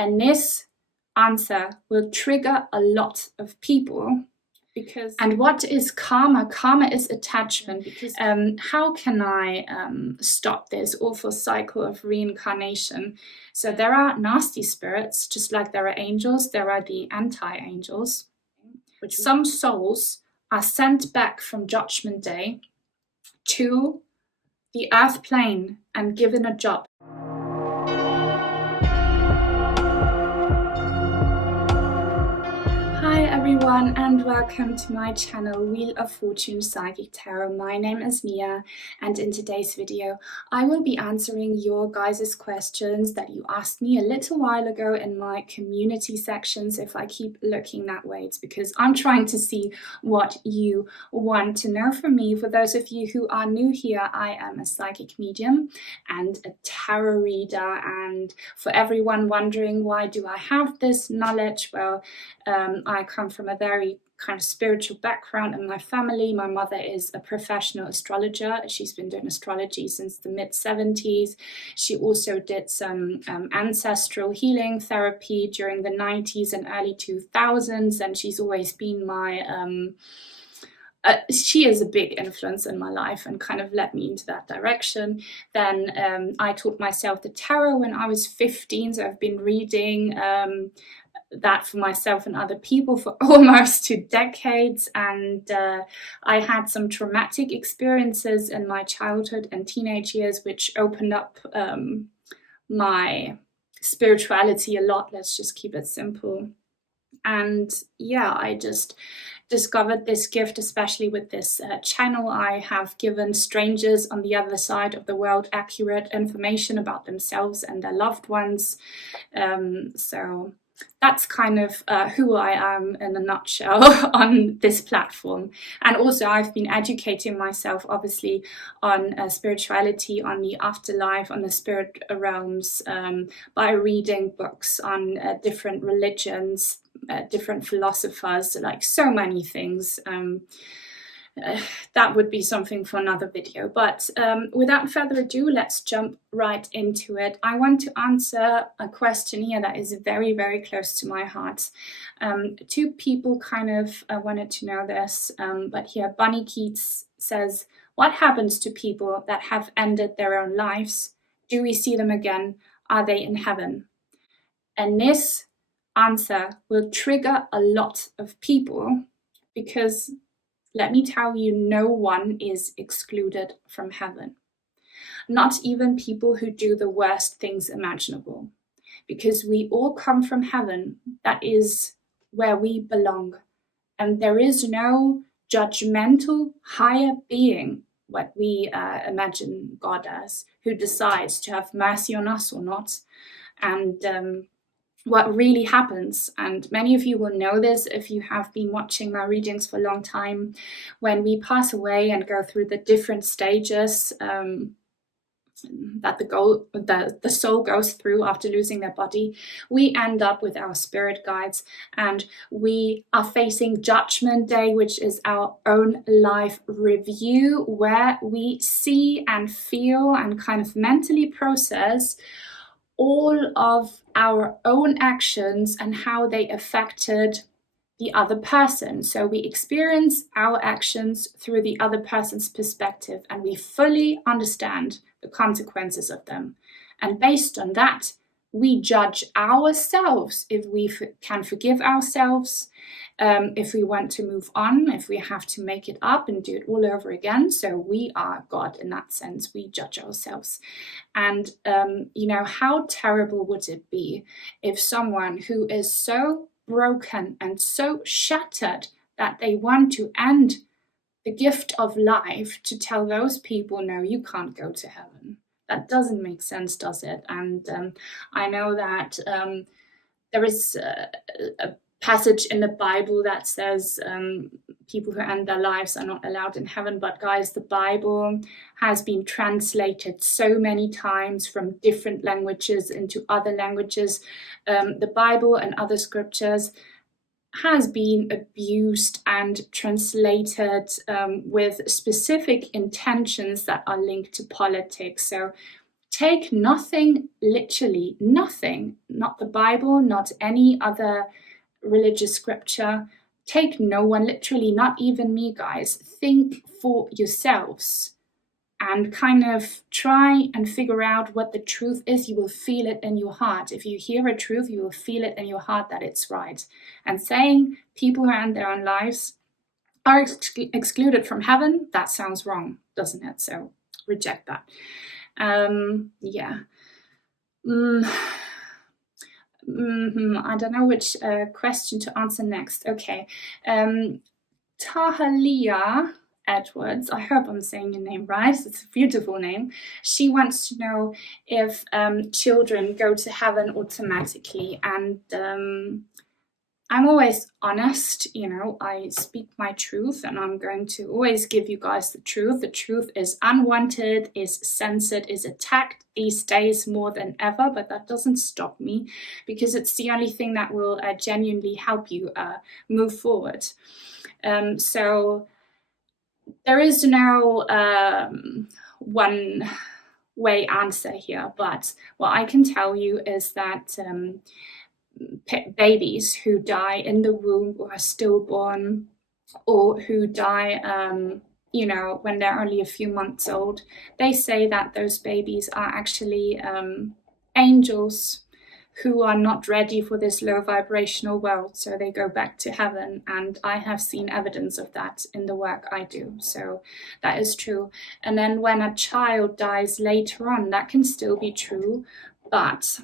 And this answer will trigger a lot of people. And what is karma? Karma is attachment. Because how can I stop this awful cycle of reincarnation? So there are nasty spirits, just like there are angels. There are the anti-angels, which some souls are sent back from Judgment Day to the earth plane and given a job. Hi everyone, and welcome to my channel Wheel of Fortune Psychic Tarot. My name is Mia, and in today's video I will be answering your guys' questions that you asked me a little while ago in my community sections. If I keep looking that way, it's because I'm trying to see what you want to know from me. For those of you who are new here, I am a psychic medium and a tarot reader, and for everyone wondering why do I have this knowledge, well, I come from a very kind of spiritual background in my family. My mother is a professional astrologer. She's been doing astrology since the mid-70s. She also did some ancestral healing therapy during the 90s and early 2000s, and she's always been my she is a big influence in my life and kind of led me into that direction. Then I taught myself the tarot when I was 15, so I've been reading that for myself and other people for almost 2 decades, and I had some traumatic experiences in my childhood and teenage years which opened up my spirituality a lot. Let's just keep it simple. And yeah, I just discovered this gift, especially with this channel. I have given strangers on the other side of the world accurate information about themselves and their loved ones. So that's kind of who I am in a nutshell on this platform. And also I've been educating myself obviously on spirituality, on the afterlife, on the spirit realms, by reading books on different religions, different philosophers, like so many things. That would be something for another video, but without further ado, let's jump right into it. I want to answer a question here that is very, very close to my heart. 2 people kind of wanted to know this, but here Bunny Keats says, what happens to people that have ended their own lives? Do we see them again? Are they in heaven? And this answer will trigger a lot of people, because let me tell you, no one is excluded from heaven. Not even people who do the worst things imaginable, because we all come from heaven. That is where we belong. And there is no judgmental higher being, what we imagine God as, who decides to have mercy on us or not. And what really happens, and many of you will know this if you have been watching my readings for a long time, when we pass away and go through the different stages that the soul goes through after losing their body, we end up with our spirit guides, and we are facing Judgment Day, which is our own life review, where we see and feel and kind of mentally process all of our own actions and how they affected the other person. So we experience our actions through the other person's perspective, and we fully understand the consequences of them. And based on that, we judge ourselves if we can forgive ourselves, if we want to move on, if we have to make it up and do it all over again. So we are God in that sense. We judge ourselves. And you know, how terrible would it be if someone who is so broken and so shattered that they want to end the gift of life, to tell those people, no, you can't go to heaven. That doesn't make sense, does it? And I know that there is a passage in the Bible that says people who end their lives are not allowed in heaven. But guys, the Bible has been translated so many times from different languages into other languages. The Bible and other scriptures has been abused and translated with specific intentions that are linked to politics. So Take nothing literally, nothing, not the Bible, not any other religious scripture. Take no one literally, not even me, guys. Think for yourselves and kind of try and figure out what the truth is. You will feel it in your heart. If you hear a truth, you will feel it in your heart that it's right. And saying people who end their own lives are excluded from heaven, that sounds wrong, doesn't it? So reject that. Yeah. I don't know which question to answer next. Okay. Tahalia Edwards, I hope I'm saying your name right, it's a beautiful name. She wants to know if children go to heaven automatically, and I'm always honest, I speak my truth, and I'm going to always give you guys the truth. The truth is unwanted, is censored, is attacked these days more than ever, but that doesn't stop me, because it's the only thing that will genuinely help you move forward. So there is no one way answer here, but what I can tell you is that babies who die in the womb or are stillborn, or who die when they're only a few months old, they say that those babies are actually angels who are not ready for this low vibrational world, so they go back to heaven. And I have seen evidence of that in the work I do, so that is true. And then when a child dies later on, that can still be true, but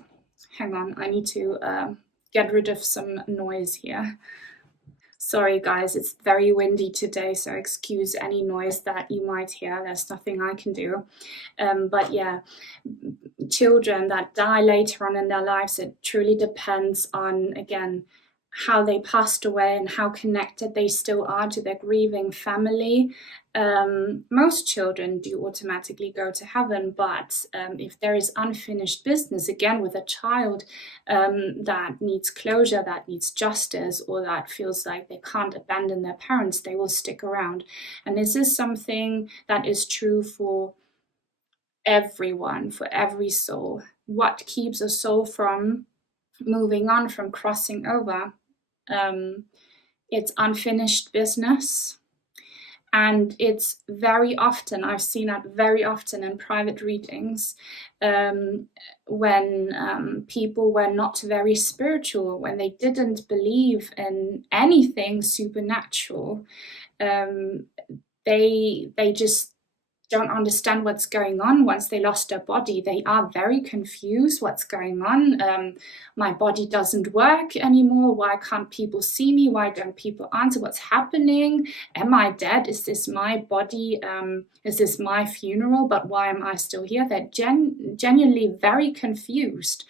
hang on, I need to get rid of some noise here. Sorry guys, it's very windy today, so excuse any noise that you might hear. There's nothing I can do. But yeah, children that die later on in their lives, it truly depends on, again, how they passed away and how connected they still are to their grieving family. Most children do automatically go to heaven, but if there is unfinished business, again, with a child that needs closure, that needs justice, or that feels like they can't abandon their parents, they will stick around. And this is something that is true for everyone, for every soul. What keeps a soul from moving on, from crossing over? It's unfinished business. And it's very often, I've seen that very often in private readings, when people were not very spiritual, when they didn't believe in anything supernatural, they just don't understand what's going on. Once they lost their body, they are very confused. What's going on? My body doesn't work anymore. Why can't people see me? Why don't people answer? What's happening? Am I dead? Is this my body? Is this my funeral? But why am I still here? They're genuinely very confused.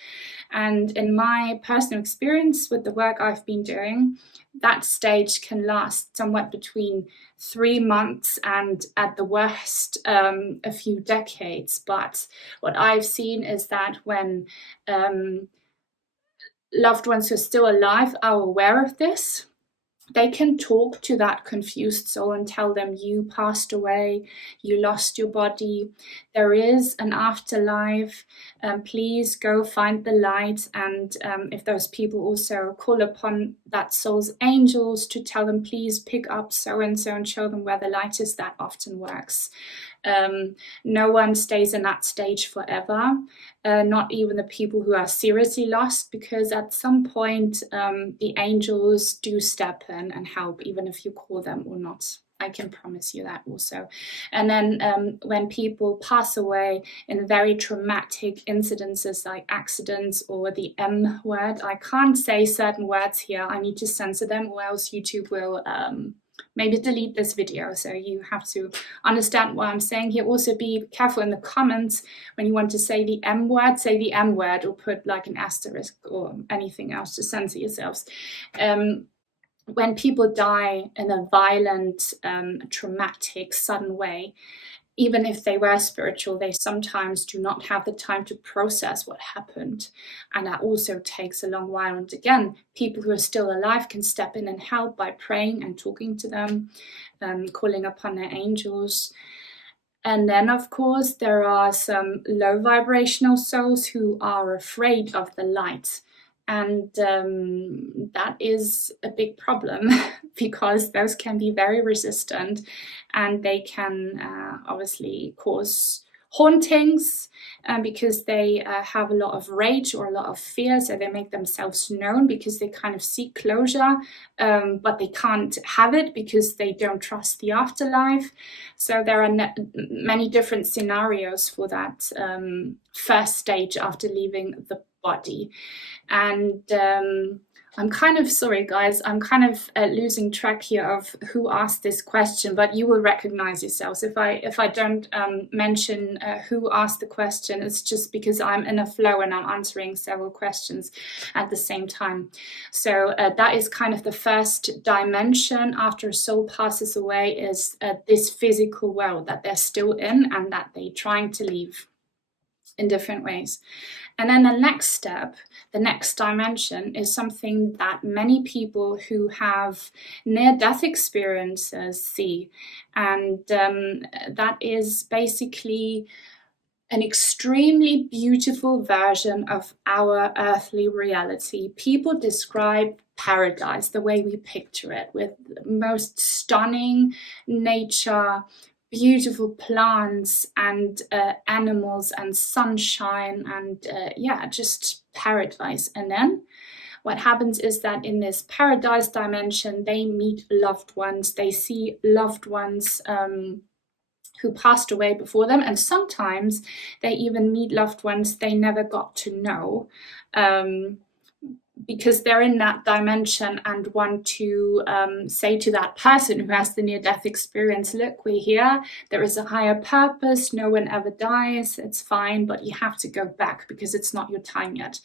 And in my personal experience with the work I've been doing, that stage can last somewhat between 3 months and at the worst a few decades. But what I've seen is that when loved ones who are still alive are aware of this, they can talk to that confused soul and tell them, you passed away, you lost your body, there is an afterlife, please go find the light. And if those people also call upon that soul's angels to tell them, please pick up so-and-so and show them where the light is, that often works. No one stays in that stage forever, not even the people who are seriously lost, because at some point the angels do step in and help, even if you call them or not. I can promise you that also. And then when people pass away in very traumatic incidences like accidents or the M word, I can't say certain words here, I need to censor them, or else YouTube will maybe delete this video. So you have to understand what I'm saying here. Also be careful in the comments when you want to say the M word, say the M word, or put like an asterisk or anything else to censor yourselves. When people die in a violent, traumatic, sudden way, even if they were spiritual, they sometimes do not have the time to process what happened. And that also takes a long while. And again, people who are still alive can step in and help by praying and talking to them, calling upon their angels. And then, of course, there are some low vibrational souls who are afraid of the light. And that is a big problem because those can be very resistant, and they can obviously cause hauntings because they have a lot of rage or a lot of fear, so they make themselves known because they kind of seek closure, but they can't have it because they don't trust the afterlife. So there are many different scenarios for that first stage after leaving the body. And I'm kind of sorry, guys, I'm kind of losing track here of who asked this question, but you will recognize yourselves. If I don't mention who asked the question, it's just because I'm in a flow and I'm answering several questions at the same time. So that is kind of the first dimension after a soul passes away, is this physical world that they're still in and that they're trying to leave in different ways. And then the next step, the next dimension, is something that many people who have near-death experiences see. And that is basically an extremely beautiful version of our earthly reality. People describe paradise the way we picture it, with the most stunning nature, beautiful plants and animals and sunshine and just paradise. And then what happens is that in this paradise dimension, they meet loved ones, they see loved ones who passed away before them, and sometimes they even meet loved ones they never got to know, because they're in that dimension and want to say to that person who has the near-death experience, look, we're here, there is a higher purpose, no one ever dies, it's fine, but you have to go back because it's not your time yet.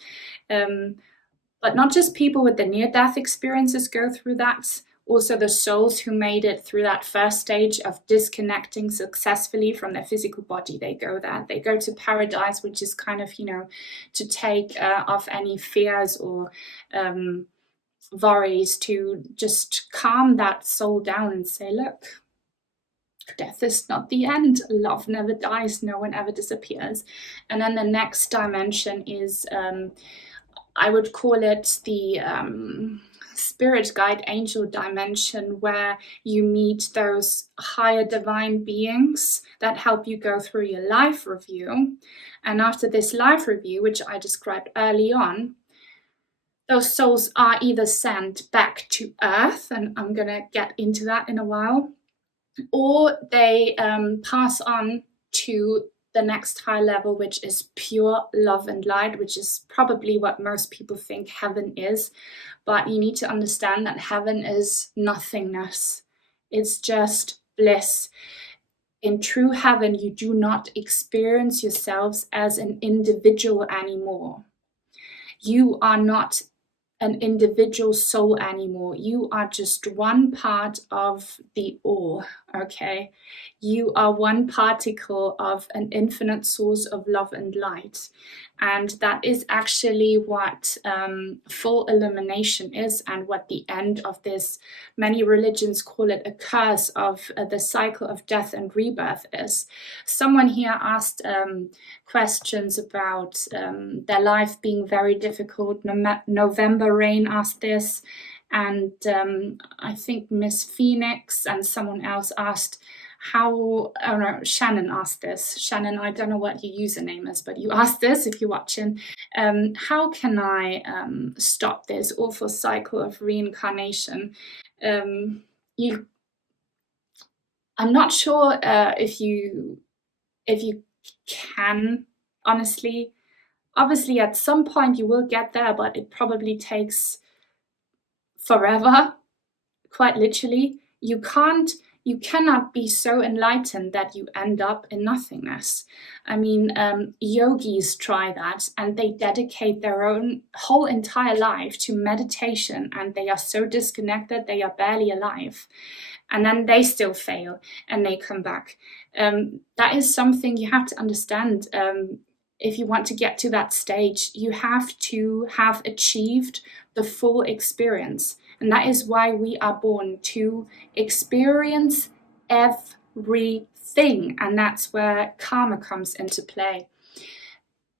But not just people with the near-death experiences go through that. Also the souls who made it through that first stage of disconnecting successfully from their physical body, they go there. They go to paradise, which is kind of, to take off any fears or worries, to just calm that soul down and say, look, death is not the end. Love never dies. No one ever disappears. And then the next dimension is, I would call it the spirit guide angel dimension, where you meet those higher divine beings that help you go through your life review. And after this life review, which I described early on, those souls are either sent back to Earth, and I'm going to get into that in a while, or they pass on to the next high level, which is pure love and light, which is probably what most people think heaven is. But you need to understand that heaven is nothingness. It's just bliss. In true heaven, you do not experience yourselves as an individual anymore. You are not an individual soul anymore. You are just one part of the all, okay? You are one particle of an infinite source of love and light. And that is actually what full illumination is, and what the end of this, many religions call it a curse of the cycle of death and rebirth is. Someone here asked questions about their life being very difficult. November Rain asked this, and I think Miss Phoenix and someone else asked Shannon asked this. Shannon, I don't know what your username is, but you asked this if you're watching. How can I stop this awful cycle of reincarnation? I'm not sure if you can, honestly. Obviously, at some point you will get there, but it probably takes forever, quite literally. You cannot be so enlightened that you end up in nothingness. I mean, yogis try that, and they dedicate their own whole entire life to meditation, and they are so disconnected, they are barely alive. And then they still fail, and they come back. That is something you have to understand. If you want to get to that stage, you have to have achieved the full experience. And that is why we are born, to experience everything. thing, and that's where karma comes into play.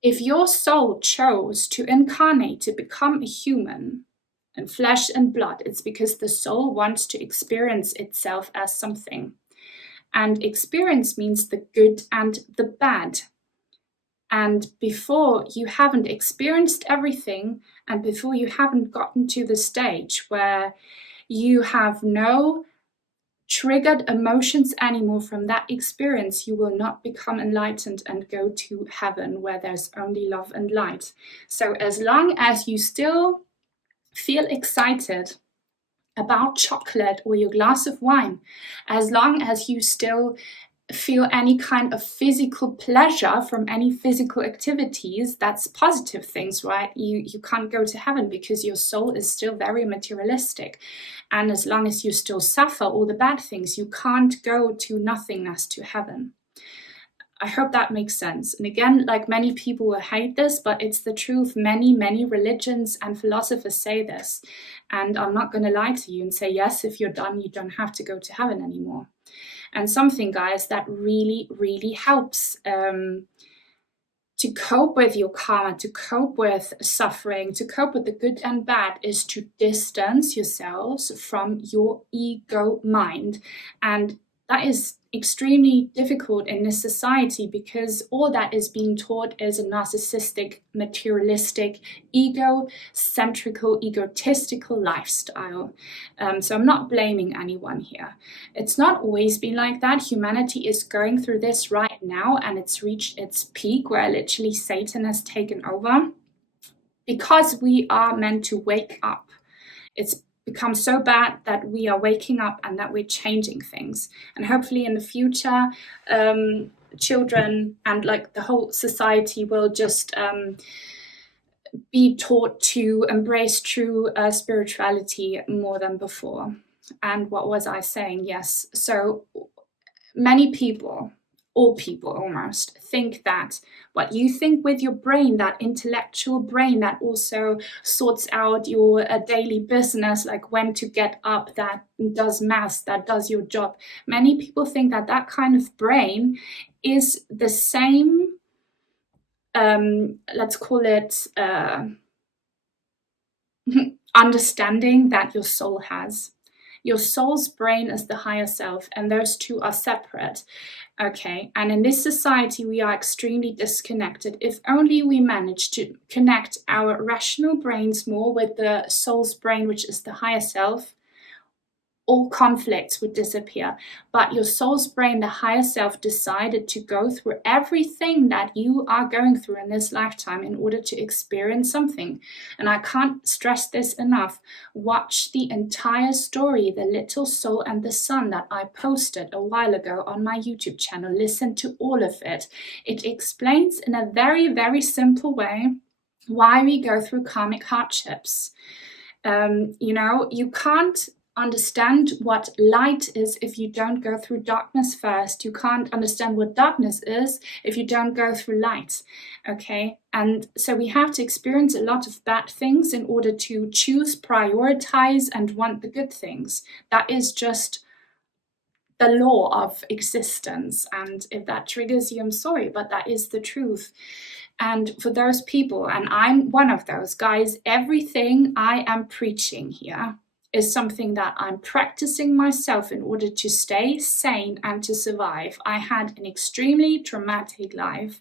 If your soul chose to incarnate, to become a human in flesh and blood, it's because the soul wants to experience itself as something. And experience means the good and the bad. And before you haven't experienced everything, and before you haven't gotten to the stage where you have no triggered emotions anymore from that experience, you will not become enlightened and go to heaven where there's only love and light. So as long as you still feel excited about chocolate or your glass of wine, as long as you still feel any kind of physical pleasure from any physical activities, that's positive things, right? You can't go to heaven because your soul is still very materialistic. And as long as you still suffer all the bad things, you can't go to nothingness, to heaven. I hope that makes sense. And again, like, many people will hate this, but it's the truth. Many religions and philosophers say this. And I'm not going to lie to you and say, yes, if you're done, you don't have to go to heaven anymore. And something, guys, that really helps to cope with your karma, to cope with suffering, to cope with the good and bad, is to distance yourselves from your ego mind. And that is extremely difficult in this society, because all that is being taught is a narcissistic, materialistic, egocentrical, egotistical lifestyle. So I'm not blaming anyone here. It's not always been like that. Humanity is going through this right now, and it's reached its peak where literally Satan has taken over, because we are meant to wake up. It's become so bad that we are waking up and that we're changing things. And hopefully in the future, children and like the whole society will just be taught to embrace true spirituality more than before. And what was I saying? Yes. So many people, all people almost, think that what you think with your brain, that intellectual brain that also sorts out your daily business, like when to get up, that does maths, that does your job. Many people think that that kind of brain is the same, let's call it understanding that your soul has. Your soul's brain is the higher self, and those two are separate. Okay, and in this society, we are extremely disconnected. If only we manage to connect our rational brains more with the soul's brain, which is the higher self, all conflicts would disappear. But your soul's brain, the higher self, decided to go through everything that you are going through in this lifetime in order to experience something. And I can't stress this enough. Watch the entire story, The Little Soul and the Sun, that I posted a while ago on my YouTube channel. Listen to all of it. It explains in a very simple way why we go through karmic hardships. You can't understand what light is if you don't go through darkness first. You can't understand what darkness is if you don't go through light. Okay, and so we have to experience a lot of bad things in order to choose, prioritize, and want the good things. That is just the law of existence. And if that triggers you, I'm sorry, but that is the truth. And for those people, and I'm one of those guys, everything I am preaching here is something that I'm practicing myself in order to stay sane and to survive. I had an extremely traumatic life.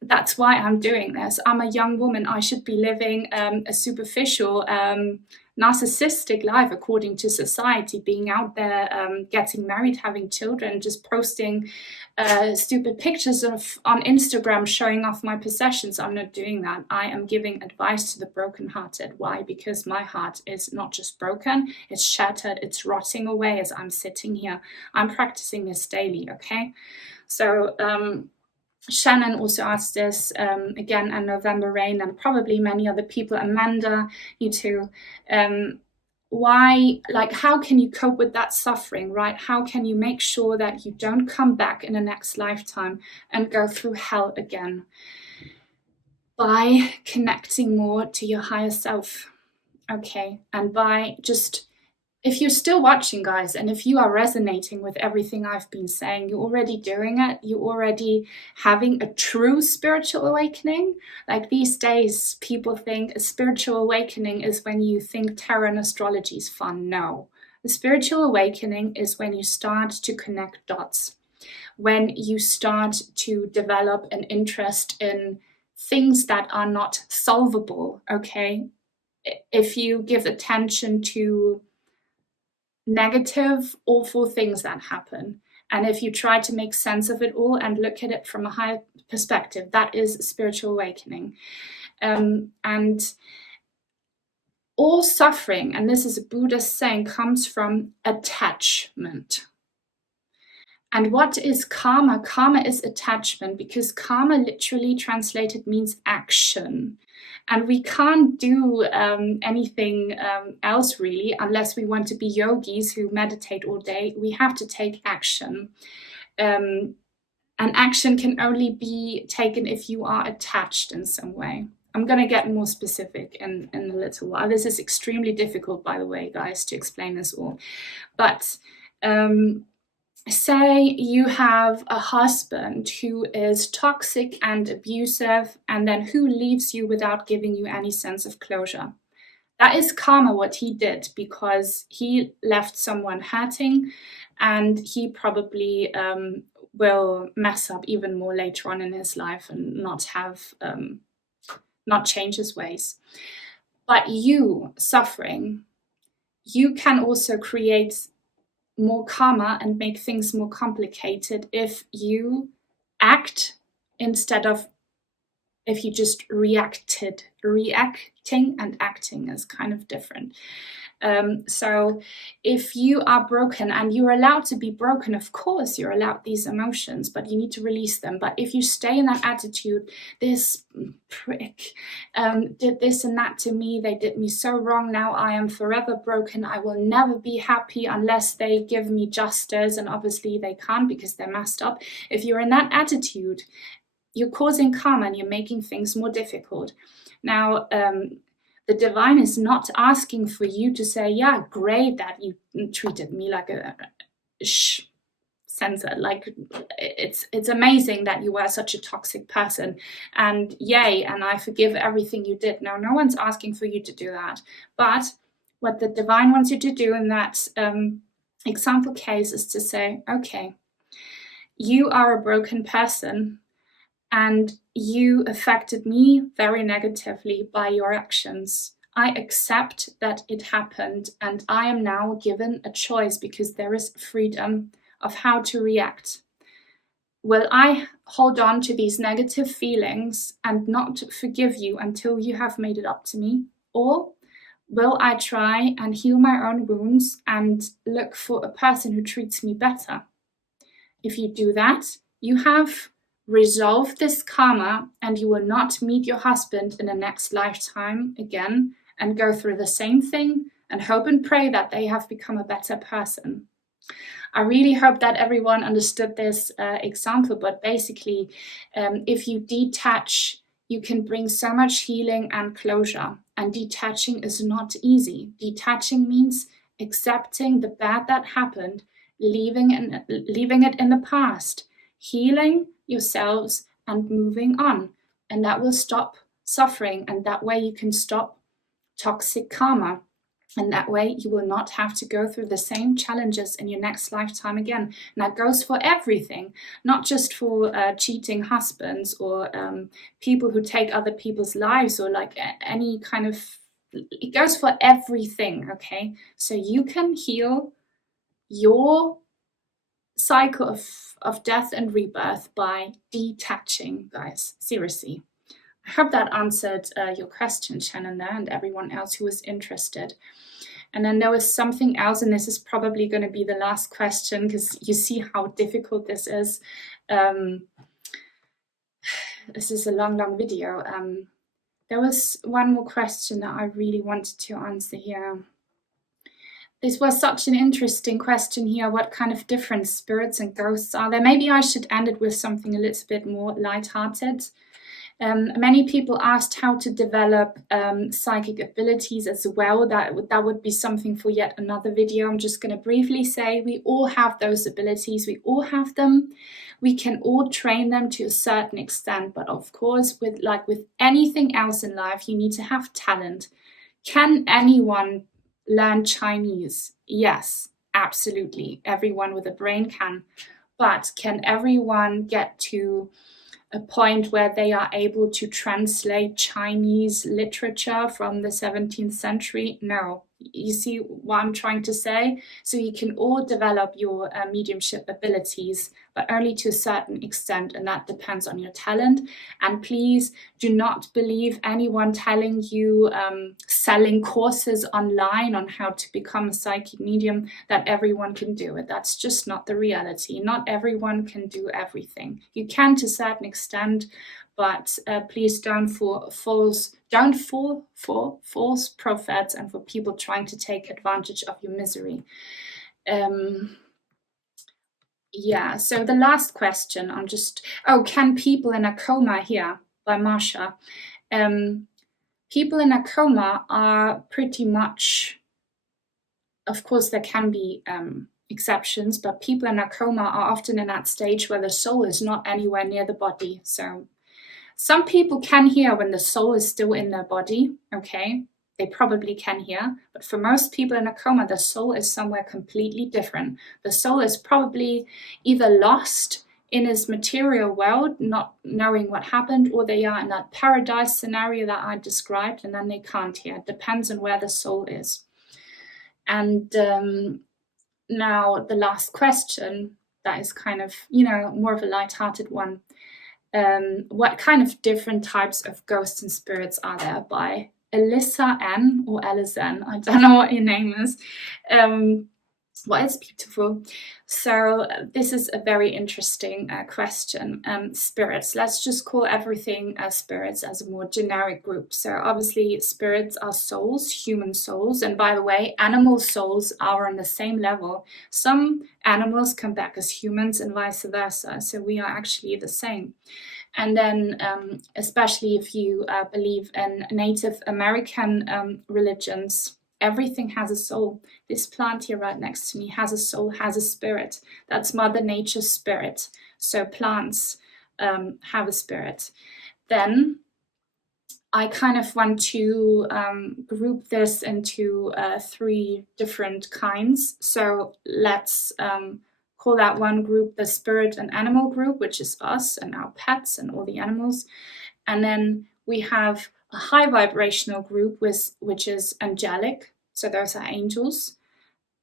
That's why I'm doing this. I'm a young woman. I should be living a superficial, narcissistic life according to society, being out there, getting married, having children, just posting stupid pictures on Instagram showing off my possessions. I'm not doing that. I am giving advice to the brokenhearted. Why? Because my heart is not just broken, it's shattered, it's rotting away as I'm sitting here. I'm practicing this daily, okay? So Shannon also asked this again, and November Rain, and probably many other people. Amanda, you too. Why, like, how can you cope with that suffering, right? How can you make sure that you don't come back in the next lifetime and go through hell again? By connecting more to your higher self, okay? And by just if you're still watching, guys, and if you are resonating with everything I've been saying, you're already doing it. You're already having a true spiritual awakening. Like these days, people think a spiritual awakening is when you think tarot and astrology is fun. No. The spiritual awakening is when you start to connect dots, when you start to develop an interest in things that are not solvable, okay? If you give attention to negative, awful things that happen, and if you try to make sense of it all and look at it from a higher perspective, that is spiritual awakening. And all suffering, and this is a Buddhist saying, comes from attachment. And what is karma? Karma is attachment, because karma literally translated means action. And we can't do anything else really, unless we want to be yogis who meditate all day. We have to take action. And action can only be taken if you are attached in some way. I'm going to get more specific in a little while. This is extremely difficult, by the way, guys, to explain this all. But say you have a husband who is toxic and abusive, and then who leaves you without giving you any sense of closure. That is karma, what he did, because he left someone hurting, and he probably will mess up even more later on in his life and not change his ways. But you suffering, you can also create more karma and make things more complicated if you act instead of if you just reacted. Reacting and acting is kind of different. So if you are broken, and you're allowed to be broken, of course you're allowed these emotions, but you need to release them. But if you stay in that attitude, this prick did this and that to me, they did me so wrong, now I am forever broken, I will never be happy unless they give me justice, and obviously they can't because they're messed up. If you're in that attitude, you're causing karma and you're making things more difficult. Now, the divine is not asking for you to say, yeah, great that you treated me like a censor. Like it's amazing that you were such a toxic person, and yay, and I forgive everything you did. No one's asking for you to do that. But what the divine wants you to do in that example case is to say, okay, you are a broken person, and you affected me very negatively by your actions. I accept that it happened, and I am now given a choice, because there is freedom of how to react. Will I hold on to these negative feelings and not forgive you until you have made it up to me? Or will I try and heal my own wounds and look for a person who treats me better? If you do that, you have resolve this karma, and you will not meet your husband in the next lifetime again and go through the same thing and hope and pray that they have become a better person. I really hope that everyone understood this example, but basically, if you detach, you can bring so much healing and closure, and detaching is not easy. Detaching means accepting the bad that happened, leaving it in the past, healing yourselves and moving on, and that will stop suffering, and that way you can stop toxic karma, and that way you will not have to go through the same challenges in your next lifetime again. And that goes for everything, not just for cheating husbands or people who take other people's lives, or like any kind of, it goes for everything. Okay, so you can heal your cycle of death and rebirth by detaching, guys. Seriously. I hope that answered your question, Shannon, there, and everyone else who was interested. And then there was something else, and this is probably going to be the last question, because you see how difficult this is. This is a long video. There was one more question that I really wanted to answer here. This was such an interesting question here. What kind of different spirits and ghosts are there? Maybe I should end it with something a little bit more lighthearted. Many people asked how to develop psychic abilities as well. That would be something for yet another video. I'm just going to briefly say we all have those abilities. We all have them. We can all train them to a certain extent. But of course, with anything else in life, you need to have talent. Can anyone learn Chinese? Yes, absolutely. Everyone with a brain can. But can everyone get to a point where they are able to translate Chinese literature from the 17th century? No. You see what I'm trying to say? So you can all develop your mediumship abilities, but only to a certain extent, and that depends on your talent. And please do not believe anyone telling you, selling courses online on how to become a psychic medium, that everyone can do it. That's just not the reality. Not everyone can do everything. You can to a certain extent, but please don't fall for false prophets and for people trying to take advantage of your misery. Yeah, so the last question, can people in a coma here, by Marsha. People in a coma are pretty much, of course there can be exceptions, but people in a coma are often in that stage where the soul is not anywhere near the body. So some people can hear when the soul is still in their body, okay? They probably can hear, but for most people in a coma, the soul is somewhere completely different. The soul is probably either lost in his material world, not knowing what happened, or they are in that paradise scenario that I described, and then they can't hear. It depends on where the soul is. And now the last question, that is kind of, more of a lighthearted one. What kind of different types of ghosts and spirits are there? By Alyssa N or Alison, I don't know what your name is. Well, it's beautiful. So this is a very interesting question. Spirits, let's just call everything spirits as a more generic group. So obviously spirits are souls, human souls. And by the way, animal souls are on the same level. Some animals come back as humans and vice versa. So we are actually the same. And then especially if you believe in Native American religions, everything has a soul. This plant here right next to me has a soul, has a spirit. That's Mother Nature's spirit. So plants have a spirit. Then I kind of want to group this into 3 different kinds. So let's call that one group the spirit and animal group, which is us and our pets and all the animals. And then we have a high vibrational group, which is angelic. So those are angels,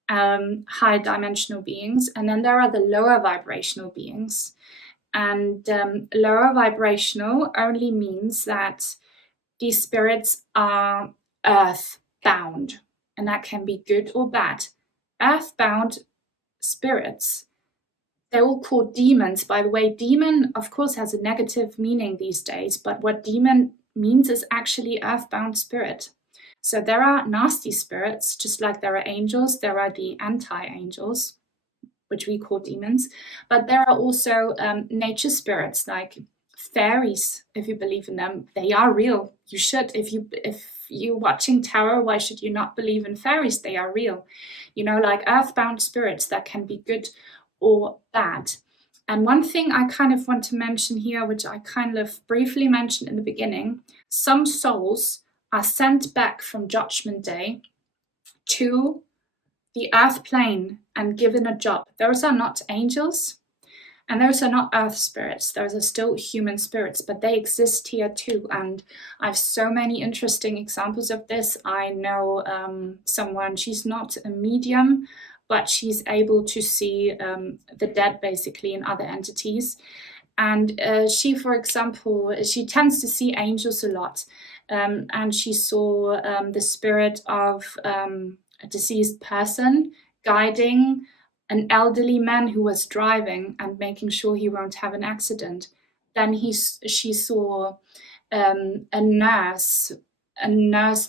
high dimensional beings. And then there are the lower vibrational beings. And lower vibrational only means that these spirits are earthbound. And that can be good or bad. Earthbound spirits, they're all called demons. By the way, demon, of course, has a negative meaning these days, but what demon means is actually earthbound spirit. So there are nasty spirits, just like there are angels, there are the anti-angels, which we call demons, but there are also nature spirits, like fairies, if you believe in them. They are real. You should. If you're watching tarot, why should you not believe in fairies? They are real. Like earthbound spirits that can be good or bad. And one thing I kind of want to mention here, which I kind of briefly mentioned in the beginning, some souls are sent back from Judgment Day to the earth plane and given a job. Those are not angels and those are not earth spirits. Those are still human spirits, but they exist here too. And I have so many interesting examples of this. I know someone, she's not a medium, but she's able to see the dead basically in other entities. And she, for example, she tends to see angels a lot. And she saw the spirit of a deceased person guiding an elderly man who was driving and making sure he won't have an accident. Then she saw a nurse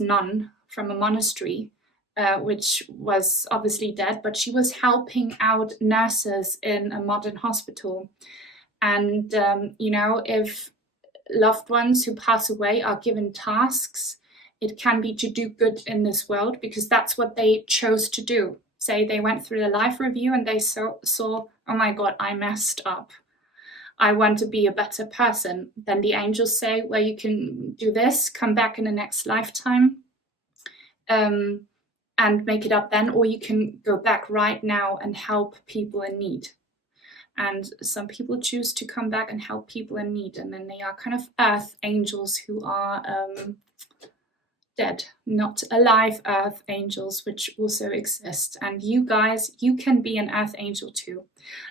nun from a monastery, which was obviously dead, but she was helping out nurses in a modern hospital. And, if loved ones who pass away are given tasks, it can be to do good in this world because that's what they chose to do. Say they went through the life review and they saw, oh my God, I messed up. I want to be a better person. Then the angels say, well, you can do this, come back in the next lifetime, and make it up then, or you can go back right now and help people in need. And some people choose to come back and help people in need, and then they are kind of earth angels who are dead, not alive earth angels, which also exist. And you guys, you can be an earth angel too.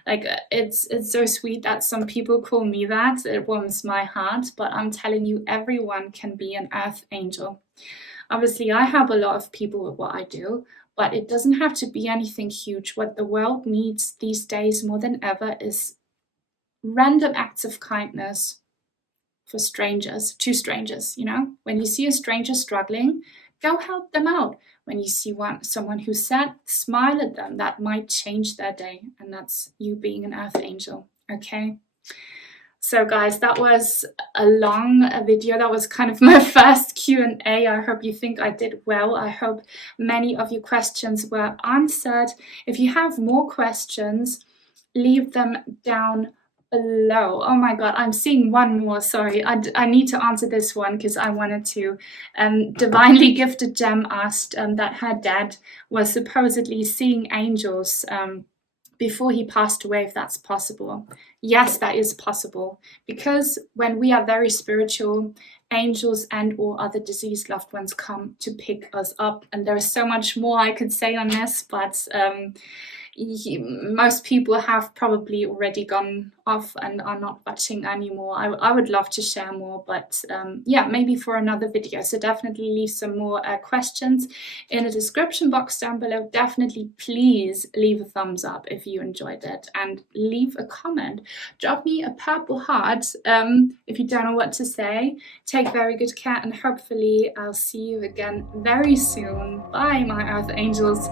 Like, it's so sweet that some people call me that. It warms my heart, but I'm telling you, everyone can be an earth angel. Obviously, I help a lot of people with what I do, but it doesn't have to be anything huge. What the world needs these days more than ever is random acts of kindness for strangers, to strangers, you know? When you see a stranger struggling, go help them out. When you see someone who's sad, smile at them. That might change their day, and that's you being an earth angel, okay? So guys, that was a long video. That was kind of my first Q&A. I hope you think I did well. I hope many of your questions were answered. If you have more questions, leave them down below. Oh my God, I'm seeing one more. Sorry, I need to answer this one because I wanted to. Divinely Gifted Gem asked that her dad was supposedly seeing angels before he passed away, if that's possible. Yes, that is possible, because when we are very spiritual, angels and or other deceased loved ones come to pick us up. And there is so much more I could say on this, but most people have probably already gone off and are not watching anymore. I would love to share more, but yeah, maybe for another video. So definitely leave some more questions in the description box down below. Definitely please leave a thumbs up if you enjoyed it, and leave a comment. Drop me a purple heart if you don't know what to say. Take very good care, and hopefully I'll see you again very soon. Bye, my earth angels.